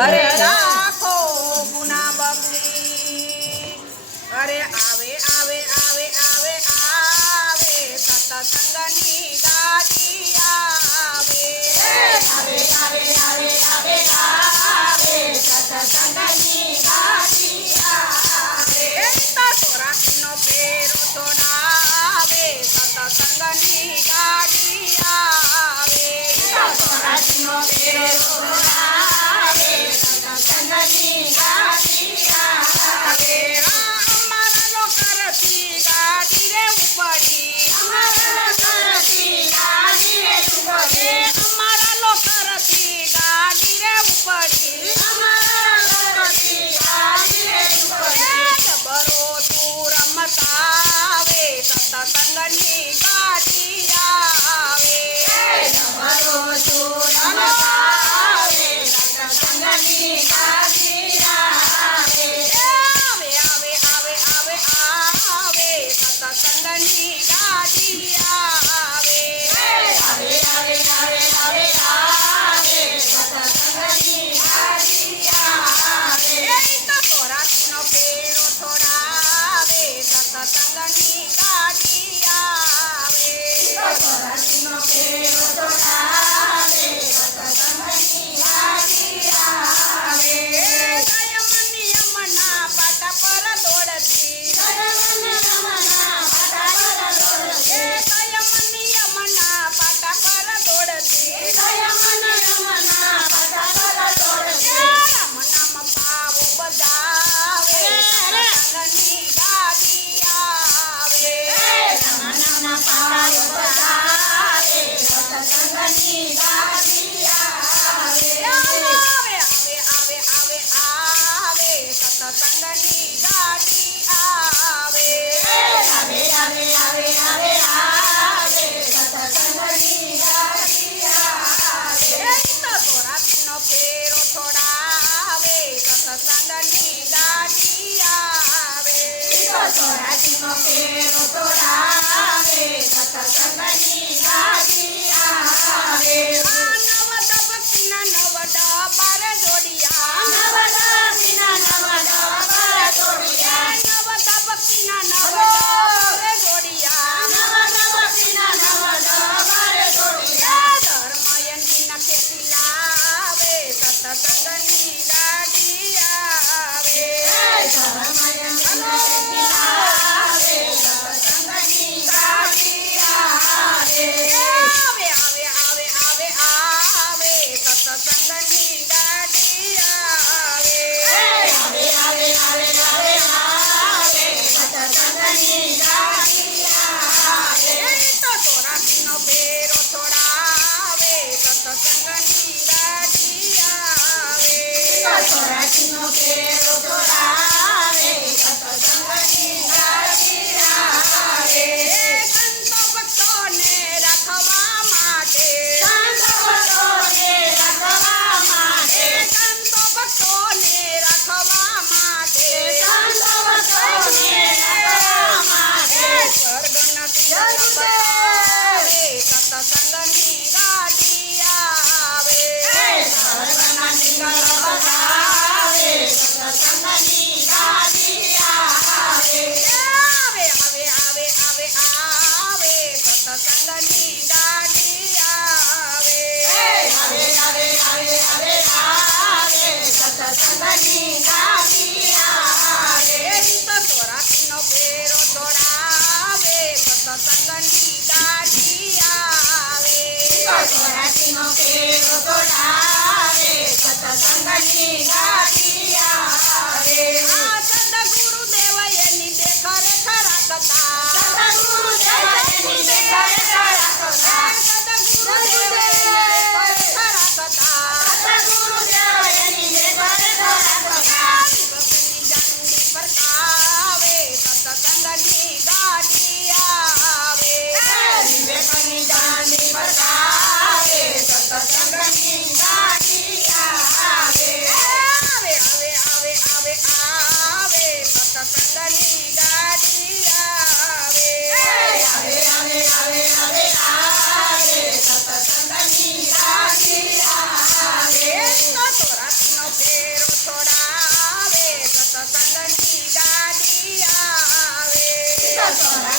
કરે રાખો ગુના બક્ષી અરે આવે આવે આવે આવે આવે સતસંગની ગાડી આવે આવે આવે આવે આવે આવે સતસંગની ગાડી આવે ચોરાસીનો ફેરો છોડાવે સતસંગની ગાડી આવે ચોરાસીનો ફેરો છોડાવે સતસંગની ગાડી આવે અમારા લોકરથી ગાડી રે ઉપડી અમારા લોકરથી ગાડી રે ઉપડી અમારા લોકરથી ગાડી રે ઉપડી અમારા લોકરથી ગાડી રે ઉપડી જબરો તું રમતાવે સતસંગની ગાડી આવે જબરો તું રમતાવે સતસંગની ગાડી આવે આવે આવે આવે આવે આવે સતસંગની ગાડી આવે આવે આવે આવે આવે આવે સતસંગની ગાડી આવે તો ચોરાસીનો ફેરો છોડાવે સતસંગની ગાડી આવે ચોરાસીનો ફેરો છોડાવે સતસંગની ગાડી આવે સંયમની યમના પાટ પર દોડતી સંયમની યમના પાટ પર દોડતી સંયમની યમના પાટ પર દોડતી સંયમની યમના પાટ પર દોડતી રામ નામ પાવો બજાવે સતસંગની ગાડી આવે રામ નામ પાવો બજાવે સતસંગની ગાડી આવે આવે આવે આવે આવે આવે સતસંગની ગાડી આવે આવે આવે આવે આવે આવે સતસંગની ગાડી આવે તો ચોરાસીનો ફેરો છોડાવે સતસંગની ગાડી આવે તો ચોરાસીનો ફેરો છોડાવે સતસંગની ગાડી આવે નવ દબકીના નવ ડબાર જોડિયા નવ દબકીના નવ ડબાર જોડિયા નવ દબકીના નવ ડબાર જોડિયા નવ દબકીના નવ ડબાર જોડિયા ધર્મયંતીના ખેતી લાવે સતસંગની ગાડી આવે ધર્મયંતીના ખેતી લાવે સતસંગની ગાડી આવે આવે આવે આવે આવે આવે સતસંગની ગાડી આવે આવે આવે આવે આવે આવે સતસંગની ગાડી આવે તો ચોરાસીનો ફેરો છોડાવે સતસંગની ગાડી આવે ચોરાસીનો ફેરો છોડાવે સતસંગની ગાડી આવે સંતો ભક્તોને રાખવા માટે સંતો ભક્તોને રાખવા માટે સંતો ભક્તોને રાખવા માટે સંતો ભક્તોને રાખવા માટે સ્વર્ગના તીર બતાવે સતસંગની ગાડી આવે સ્વર્ગના તીર બતાવે સતસંગની ગાડી આવે આવે આવે આવે આવે આવે સતસંગની ગાડી આવે આવે આવે આવે આવે આવે સતસંગની ગાડી આવે તો ચોરાસીનો ફેરો છોડાવે સતસંગની ગાડી આવે ચોરાસીનો ફેરો છોડાવે સતસંગની ગાડી આવે સદગુરુદેવ એની દેખરેખ રાખતા સદગુરુદેવ એની દેખરેખ રાખતા સદગુરુદેવ એની દેખરેખ રાખતા સદગુરુદેવ એની દેખરેખ રાખતા વિવેકની ઝંડી ફરકાવે સતસંગની ગાડી આવે વિવેકની ઝંડી ફરકાવે સતસંગની ગાડી આવે આવે આવે આવે આવે આવે સતસંગની ગાડી આવે આવે આવે આવે આવે સોના